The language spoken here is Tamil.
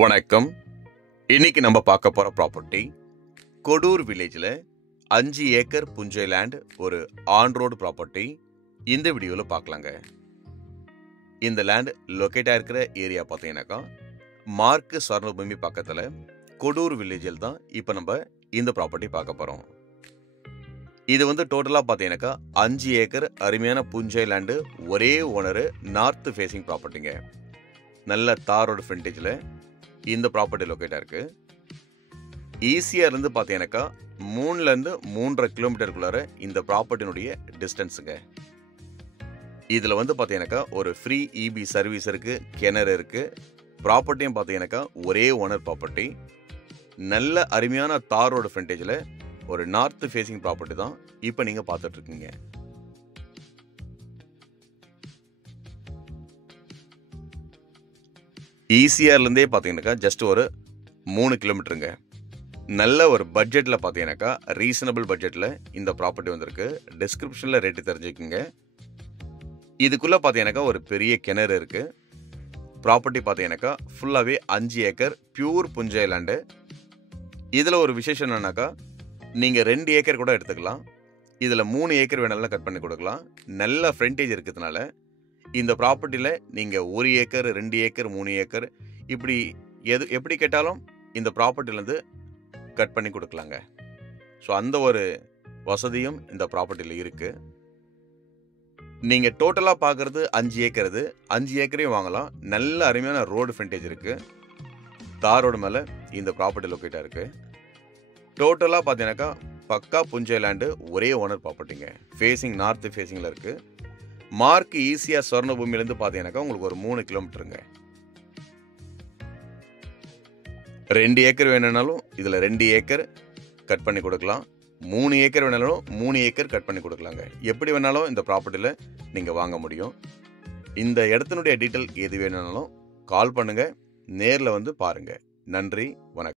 வணக்கம். இன்னைக்கு நம்ம பார்க்க போற ப்ராப்பர்ட்டி கொடூர் வில்லேஜில் 5 ஏக்கர் புஞ்சை லேண்ட், ஒரு ஆன் ரோடு ப்ராப்பர்ட்டி. இந்த வீடியோவில் பார்க்கலாங்க. இந்த லேண்ட் லொக்கேட் ஆகிருக்கிற ஏரியா பார்த்தீங்கன்னாக்கா மார்க்கு ஸ்வர்ணபூமி பக்கத்தில் கொடூர் வில்லேஜில் தான் இப்போ நம்ம இந்த ப்ராப்பர்ட்டி பார்க்க போகிறோம். இது டோட்டலாக பார்த்தீங்கன்னாக்கா 5 ஏக்கர் அருமையான புஞ்சை லேண்டு, ஒரே ஓனரு, நார்த் ஃபேஸிங் ப்ராப்பர்ட்டிங்க. நல்ல தாரோட ஃப்ரண்டேஜில் இந்த ப்ராப்பர்ட்டி லொக்கேட் ஆயிருக்கு. ஈஸியாக இருந்து பார்த்தீங்கன்னாக்கா 3லேருந்து 3.5 கிலோமீட்டருக்குள்ளார இந்த ப்ராப்பர்ட்டினுடைய டிஸ்டன்ஸுங்க. இதில் பார்த்தீங்கன்னாக்கா ஒரு ஃப்ரீ இபி சர்வீஸ் இருக்குது, கிணறு இருக்குது. ப்ராப்பர்ட்டியும் பார்த்தீங்கன்னாக்கா ஒரே ஓனர் ப்ராப்பர்ட்டி. நல்ல அருமையான தாரோட ஃப்ரண்டேஜில் ஒரு நார்த் ஃபேஸிங் ப்ராப்பர்ட்டி தான் இப்போ நீங்கள் பார்த்துட்ருக்கீங்க. ஈசிஆர்லேருந்தே பார்த்தீங்கன்னாக்கா ஜஸ்ட் ஒரு 3 கிலோமீட்டருங்க. நல்ல ஒரு பட்ஜெட்டில் பார்த்தீங்கன்னாக்கா ரீசனபிள் பட்ஜெட்டில் இந்த ப்ராப்பர்ட்டி வந்திருக்கு. டிஸ்கிரிப்ஷனில் ரேட்டு தெரிஞ்சுக்குங்க. இதுக்குள்ளே பார்த்தீங்கன்னாக்கா ஒரு பெரிய கிணறு இருக்குது. ப்ராப்பர்ட்டி பார்த்தீங்கன்னாக்கா ஃபுல்லாகவே 5 ஏக்கர் பியூர் புஞ்சை லேண்டு. இதில் ஒரு விசேஷம் என்னன்னாக்கா நீங்கள் 2 ஏக்கர் கூட எடுத்துக்கலாம். இதில் 3 ஏக்கர் வேணாலும் கட் பண்ணி கொடுக்கலாம். நல்ல ஃப்ரண்டேஜ் இருக்கிறதுனால இந்த ப்ராப்பர்ட்டியில் நீங்கள் 1 ஏக்கர், 2 ஏக்கர், 3 ஏக்கர் இப்படி எப்படி கேட்டாலும் இந்த ப்ராப்பர்ட்டிலேருந்து கட் பண்ணி கொடுக்கலாங்க. ஸோ அந்த ஒரு வசதியும் இந்த ப்ராப்பர்ட்டியில் இருக்குது. நீங்கள் டோட்டலாக பார்க்குறது 5 ஏக்கர். 5 ஏக்கரையும் வாங்கலாம். நல்ல அருமையான ரோடு ஃப்ரண்டேஜ் இருக்குது. தாரோடு மேலே இந்த ப்ராப்பர்ட்டி லொக்கேட்டாக இருக்குது. டோட்டலாக பார்த்தீங்கன்னாக்கா பக்கா புஞ்சை லேண்டு, ஒரே ஓனர் ப்ராப்பர்ட்டிங்க. ஃபேஸிங் நார்த் ஃபேஸிங்கில் இருக்குது. மார்க் ஈஸியாக ஸ்வர்ணபூமியிலேருந்து பார்த்தீங்கன்னாக்கா உங்களுக்கு ஒரு 3 கிலோமீட்டருங்க. 2 ஏக்கர் வேணும்னாலும் இதில் 2 ஏக்கர் கட் பண்ணி கொடுக்கலாம். 3 ஏக்கர் வேணாலும் 3 ஏக்கர் கட் பண்ணி கொடுக்கலாங்க. எப்படி வேணாலும் இந்த ப்ராப்பர்ட்டியில் நீங்கள் வாங்க முடியும். இந்த இடத்தினுடைய டீட்டெயில் எது வேணும்னாலும் கால் பண்ணுங்கள், நேரில் பாருங்கள். நன்றி, வணக்கம்.